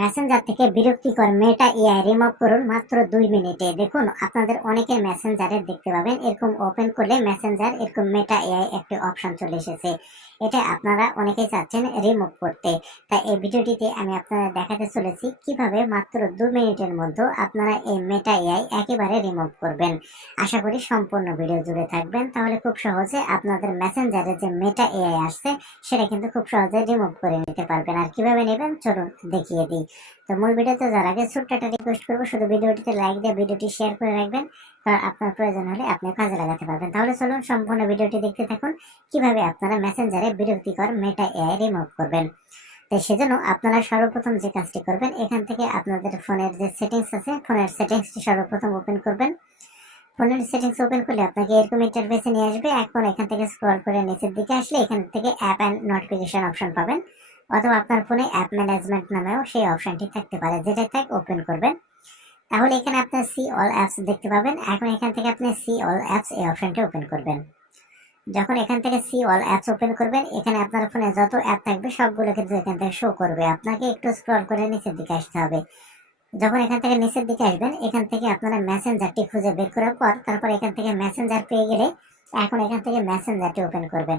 Messenger থেকে বিরক্তিকর Meta AI remove করুন মাত্র দুই মিনিটে। দেখুন, আপনাদের অনেকের মেসেঞ্জারে দেখতে পাবেন, এরকম ওপেন করলে মেসেঞ্জার এরকম মেটা এআই একটি অপশন চলে এসেছে। এটা আপনারা অনেকেই চাচ্ছেন রিমুভ করতে। তাই এই ভিডিওটিতে আমি আপনাদের দেখাতে চলেছি কীভাবে মাত্র দু মিনিটের মধ্যে আপনারা এই মেটা এআই একেবারে রিমুভ করবেন। আশা করি সম্পূর্ণ ভিডিও জুড়ে থাকবেন। তাহলে খুব সহজে আপনাদের মেসেঞ্জারে যে মেটা এআই আসছে, সেটা কিন্তু খুব সহজে রিমুভ করে নিতে পারবেন। আর কীভাবে নেবেন? চলুন দেখিয়ে দিই। তো মূল ভিডিওতে যার আগে ছোট্ট একটা রিকোয়েস্ট করব, শুধু ভিডিওটিতে লাইক দিয়ে ভিডিওটি শেয়ার করে রাখবেন। কারণ আপনার প্রয়োজন হলে আপনি কাজে লাগাতে পারবেন। তাহলে চলুন সম্পূর্ণ ভিডিওটি দেখতে থাকুন, কীভাবে আপনারা মেসেঞ্জারে বিরক্তিকর মেটা এআই রিমুভ করবেন। তো সেজন্য আপনারা সর্বপ্রথম যে কাজটি করবেন, এখান থেকে আপনাদের ফোনের যে সেটিংস আছে, ফোনের সেটিংসটি সর্বপ্রথম ওপেন করবেন। ফোনের সেটিংস ওপেন করলে আপনাকে এরকম ইন্টারফেসে নিয়ে আসবে। এখন এখান থেকে স্ক্রল করে নিচের দিকে আসলে এখান থেকে অ্যাপ অ্যান্ড নোটিফিকেশন অপশন পাবেন। অথবা আপনার ফোনে অ্যাপ ম্যানেজমেন্ট নামেও সেই অপশনটি থাকতে পারে, যেটা থাক ওপেন করবেন। তাহলে এখানে আপনার সি অল অ্যাপস দেখতে পাবেন। এখন এখান থেকে আপনি সি অল অ্যাপস এই অপশনটি ওপেন করবেন। যখন এখান থেকে সি অল অ্যাপস ওপেন করবেন, এখানে আপনার ফোনে যত অ্যাপ থাকবে, সবগুলো কিন্তু এখান থেকে শো করবে। আপনাকে একটু স্ক্রল করে নিচের দিকে আসতে হবে। যখন এখান থেকে নিচের দিকে আসবেন, এখান থেকে আপনারা মেসেঞ্জারটি খুঁজে বের করার পর, তারপর এখান থেকে মেসেঞ্জার পেয়ে গেলে এখন এখান থেকে মেসেঞ্জারটি ওপেন করবেন।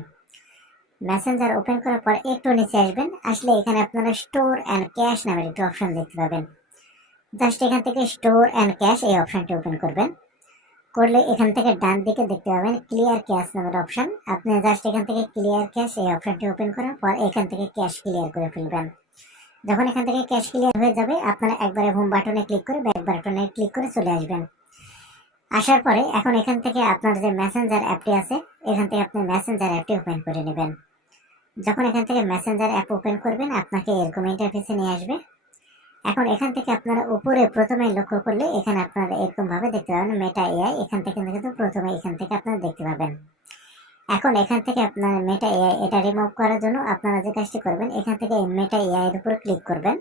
মেসেঞ্জার ওপেন করার পর একটু নিচে আসবেন। আসলে এখানে আপনারা স্টোর অ্যান্ড ক্যাশ নামের একটি অপশন দেখতে পাবেন। জাস্ট এখান থেকে স্টোর অ্যান্ড ক্যাশ এই অপশনটি ওপেন করবেন। করলে এখান থেকে ডান দিকে দেখতে পাবেন ক্লিয়ার ক্যাশ নামের অপশন আপনি জাস্ট এখান থেকে ক্লিয়ার ক্যাশ এই অপশনটি ওপেন করার পর এখান থেকে ক্যাশ ক্লিয়ার করে ফেলবেন। যখন এখান থেকে ক্যাশ ক্লিয়ার হয়ে যাবে, আপনারা একবারে হোম বাটনে ক্লিক করে ব্যাক বাটনে ক্লিক করে চলে আসবেন। আসার পরে এখন এখান থেকে আপনার যে মেসেঞ্জার অ্যাপটি আছে, এখান থেকে আপনি মেসেঞ্জার অ্যাপটি ওপেন করে নেবেন। যখন এখান থেকে মেসেঞ্জার অ্যাপ ওপেন করবেন, আপনাকে এরকম ইন্টারফেসে নিয়ে আসবে। এখন এখান থেকে আপনারা উপরে প্রথমে লক্ষ্য করলে এখানে আপনারা এরকমভাবে দেখতে পাবেন মেটা এআই এখান থেকে কিন্তু প্রথমে এখান থেকে আপনারা দেখতে পাবেন। এখন এখান থেকে আপনার মেটা এআই এটা রিমুভ করার জন্য আপনারা যে কাজটি করবেন, এখান থেকে মেটা এআই এর উপর ক্লিক করবেন।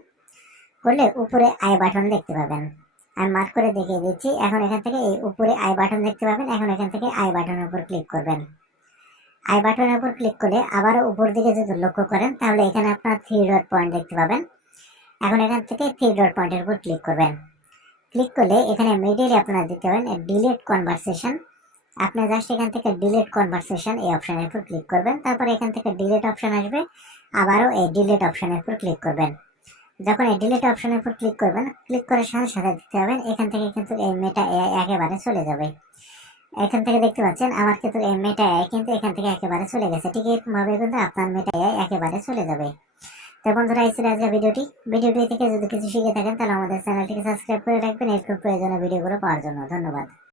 করলে উপরে আই বাটন দেখতে পাবেন। আমি মার্ক করে দেখিয়ে দিচ্ছি। এখন এখান থেকে এই উপরে আই বাটন দেখতে পাবেন। এখন এখান থেকে আই বাটনের উপর ক্লিক করবেন। আই বাটনের উপর ক্লিক করলে আবারও উপর দিকে যদি লক্ষ্য করেন, তাহলে এখানে আপনার থ্রি ডট পয়েন্ট দেখতে পাবেন। এখন এখান থেকে থ্রি ডট পয়েন্টের উপর ক্লিক করবেন। ক্লিক করলে এখানে মিডিলে আপনারা দেখতে পাবেন ডিলেট কনভারসেশন আপনি জাস্ট এখান থেকে ডিলেট কনভারসেশন এই অপশানের উপর ক্লিক করবেন। তারপর এখান থেকে ডিলেট অপশন আসবে। আবারও এই ডিলেট অপশানের উপর ক্লিক করবেন। যখন এই ডিলেট অপশনের উপর ক্লিক করবেন ক্লিক করার সাথে সাথে দেখতে পাবেন এখান থেকে কিন্তু এই মেটা এআই একেবারে চলে যাবে। এখান থেকে দেখতে পাচ্ছেন, আমার কিন্তু এই মেটা এআই কিন্তু এখান থেকে একেবারে চলে গেছে। ঠিক এরকম ভাবে কিন্তু আপনার মেটা এআই একেবারে চলে যাবে। তো বন্ধুরা, এই ছিল আজকে ভিডিওটি। ভিডিওটি থেকে যদি কিছু শিখে থাকেন, তাহলে আমাদের চ্যানেলটিকে সাবস্ক্রাইব করে রাখবেন। এরকম প্রয়োজনীয় ভিডিওগুলো পাওয়ার জন্য ধন্যবাদ।